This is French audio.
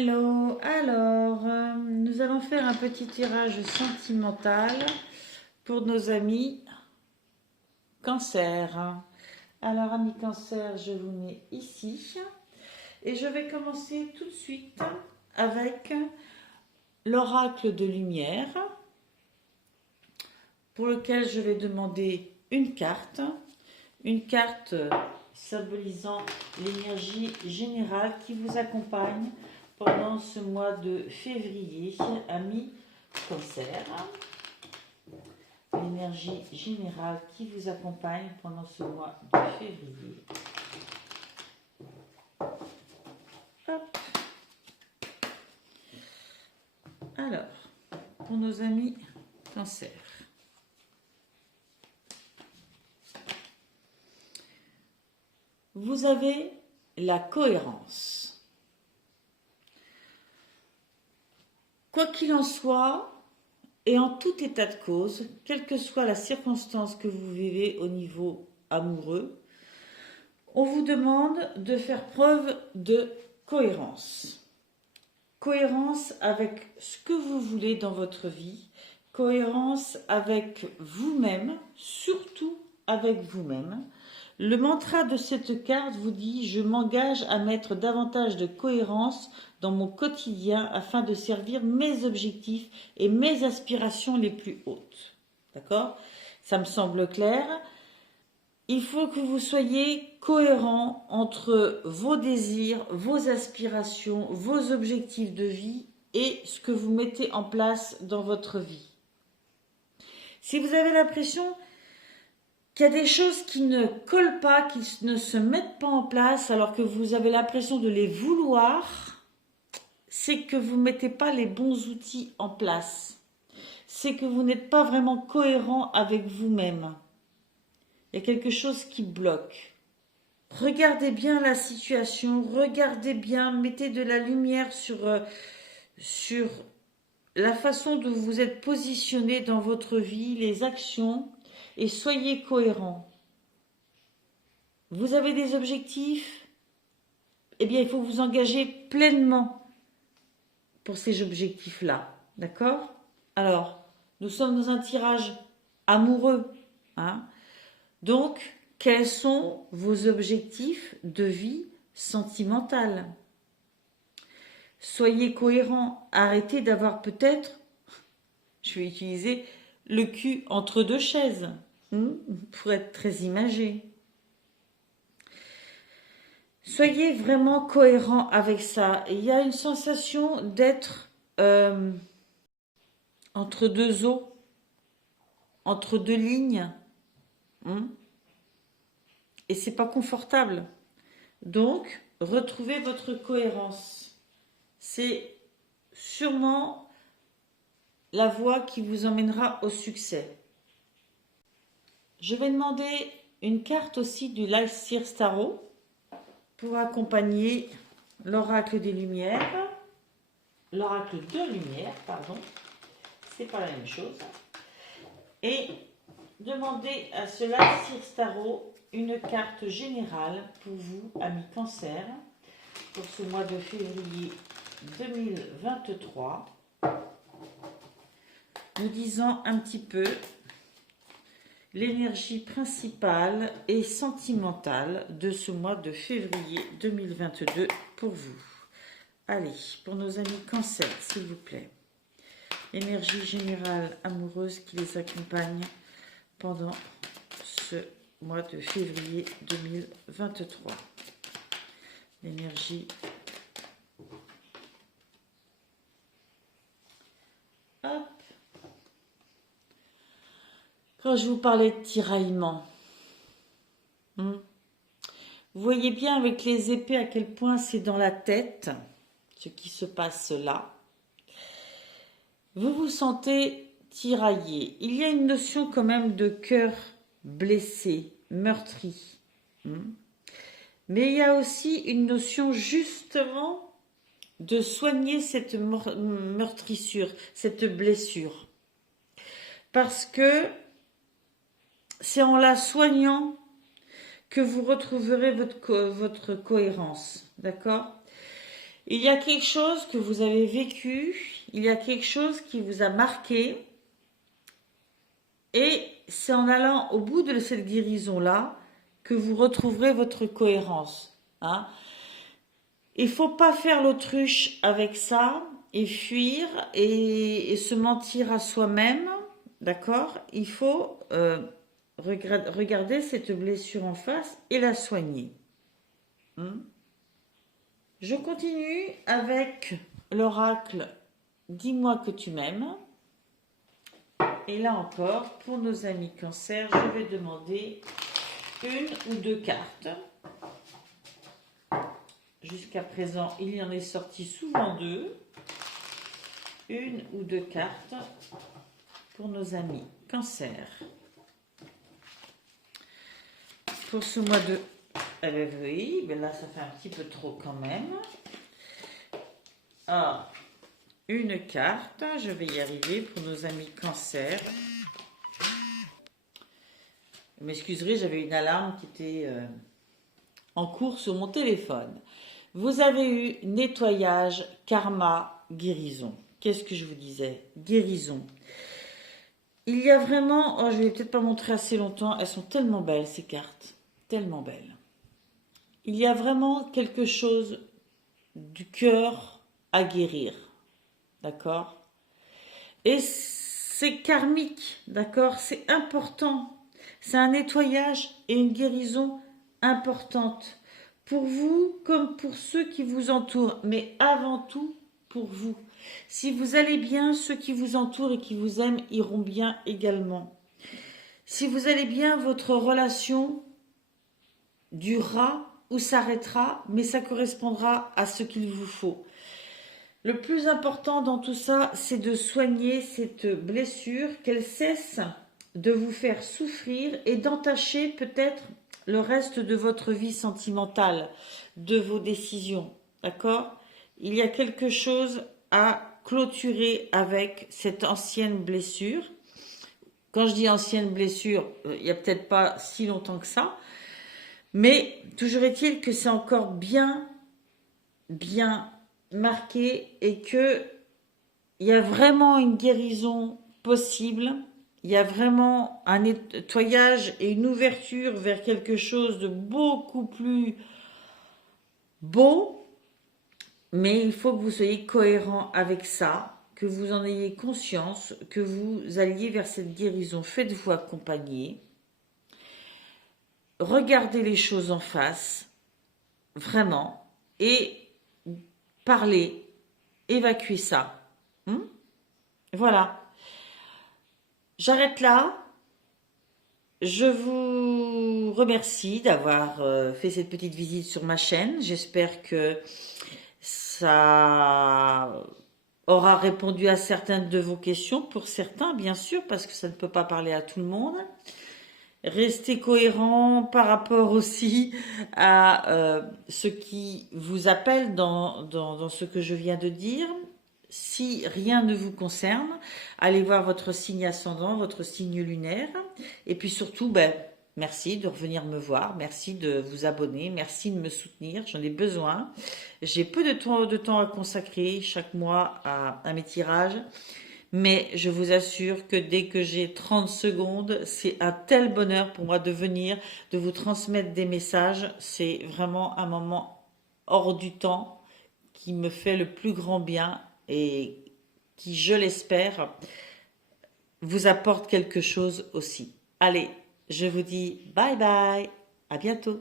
Hello, alors nous allons faire un petit tirage sentimental pour nos amis Cancer. Alors amis Cancer, je vous mets ici et je vais commencer tout de suite avec l'oracle de lumière pour lequel je vais demander une carte symbolisant l'énergie générale qui vous accompagne pendant ce mois de février, amis Cancer. L'énergie générale qui vous accompagne pendant ce mois de février. Hop. Alors, pour nos amis Cancer. Vous avez la cohérence. Quoi qu'il en soit, et en tout état de cause, quelle que soit la circonstance que vous vivez au niveau amoureux, on vous demande de faire preuve de cohérence. Cohérence avec ce que vous voulez dans votre vie, cohérence avec vous-même, surtout avec vous-même. Le mantra de cette carte vous dit « Je m'engage à mettre davantage de cohérence dans mon quotidien afin de servir mes objectifs et mes aspirations les plus hautes. » D'accord? Ça me semble clair. Il faut que vous soyez cohérent entre vos désirs, vos aspirations, vos objectifs de vie et ce que vous mettez en place dans votre vie. Si vous avez l'impression qu'il y a des choses qui ne collent pas, qui ne se mettent pas en place alors que vous avez l'impression de les vouloir, c'est que vous ne mettez pas les bons outils en place. C'est que vous n'êtes pas vraiment cohérent avec vous-même. Il y a quelque chose qui bloque. Regardez bien la situation, regardez bien, mettez de la lumière sur la façon dont vous êtes positionné dans votre vie, les actions, et soyez cohérent. Vous avez des objectifs, eh bien il faut vous engager pleinement pour ces objectifs-là, d'accord? Alors, nous sommes dans un tirage amoureux, hein? Donc, quels sont vos objectifs de vie sentimentale? Soyez cohérent, arrêtez d'avoir peut-être, je vais utiliser le cul entre deux chaises, pour être très imagé. Soyez vraiment cohérent avec ça. Il y a une sensation d'être entre deux eaux, entre deux lignes, et c'est pas confortable. Donc, retrouvez votre cohérence. C'est sûrement la voie qui vous emmènera au succès. Je vais demander une carte aussi du Life Seers Tarot pour accompagner l'oracle des lumières, l'oracle de lumière, pardon, c'est pas la même chose, et demander à ce Life Seers Tarot une carte générale pour vous, amis Cancer, pour ce mois de février 2023, nous disant un petit peu l'énergie principale et sentimentale de ce mois de février 2022 pour vous. Allez, pour nos amis Cancer, s'il vous plaît. L'énergie générale amoureuse qui les accompagne pendant ce mois de février 2023. L'énergie. Hop. Quand je vous parlais de tiraillement, vous voyez bien avec les épées à quel point c'est dans la tête, ce qui se passe là. Vous vous sentez tiraillé. Il y a une notion quand même de cœur blessé, meurtri. Mais il y a aussi une notion justement de soigner cette meurtrissure, cette blessure. Parce que c'est en la soignant que vous retrouverez votre cohérence, d'accord? Il y a quelque chose que vous avez vécu, il y a quelque chose qui vous a marqué, et c'est en allant au bout de cette guérison-là que vous retrouverez votre cohérence. Hein. Il ne faut pas faire l'autruche avec ça et fuir et se mentir à soi-même, d'accord? Il faut regarder cette blessure en face et la soigner. Je continue avec l'oracle Dis-moi que tu m'aimes. Et là encore, pour nos amis cancer, je vais demander une ou deux cartes. Jusqu'à présent, il y en est sorti souvent deux. Une ou deux cartes pour nos amis cancer. Pour ce mois de... Eh bien oui, mais là ça fait un petit peu trop quand même. Ah, une carte, je vais y arriver pour nos amis cancer. Vous m'excuserez, j'avais une alarme qui était en cours sur mon téléphone. Vous avez eu nettoyage, karma, guérison. Qu'est-ce que je vous disais? Guérison. Il y a vraiment... Oh, je ne vais peut-être pas montrer assez longtemps. Elles sont tellement belles, ces cartes. Tellement belles. Il y a vraiment quelque chose du cœur à guérir. D'accord? Et c'est karmique. D'accord? C'est important. C'est un nettoyage et une guérison importante. Pour vous comme pour ceux qui vous entourent. Mais avant tout, pour vous. Si vous allez bien, ceux qui vous entourent et qui vous aiment iront bien également. Si vous allez bien, votre relation durera ou s'arrêtera, mais ça correspondra à ce qu'il vous faut. Le plus important dans tout ça, c'est de soigner cette blessure, qu'elle cesse de vous faire souffrir et d'entacher peut-être le reste de votre vie sentimentale, de vos décisions. D'accord? Il y a quelque chose à clôturer avec cette ancienne blessure. Quand je dis ancienne blessure, il n'y a peut-être pas si longtemps que ça, mais toujours est-il que c'est encore bien marqué et que il y a vraiment une guérison possible. Il y a vraiment un nettoyage et une ouverture vers quelque chose de beaucoup plus beau, mais il faut que vous soyez cohérent avec ça, que vous en ayez conscience, que vous alliez vers cette guérison. Faites-vous accompagner. Regardez les choses en face, vraiment, et parlez, évacuez ça. Voilà. J'arrête là. Je vous remercie d'avoir fait cette petite visite sur ma chaîne. J'espère que ça aura répondu à certaines de vos questions, pour certains bien sûr, parce que ça ne peut pas parler à tout le monde. Restez cohérent par rapport aussi à ce qui vous appelle dans ce que je viens de dire. Si rien ne vous concerne, allez voir votre signe ascendant, votre signe lunaire. Et puis surtout, merci de revenir me voir, merci de vous abonner, merci de me soutenir, j'en ai besoin. J'ai peu de temps à consacrer chaque mois à mes tirages. Mais je vous assure que dès que j'ai 30 secondes, c'est un tel bonheur pour moi de venir, de vous transmettre des messages. C'est vraiment un moment hors du temps qui me fait le plus grand bien et qui, je l'espère, vous apporte quelque chose aussi. Allez, je vous dis bye bye, à bientôt.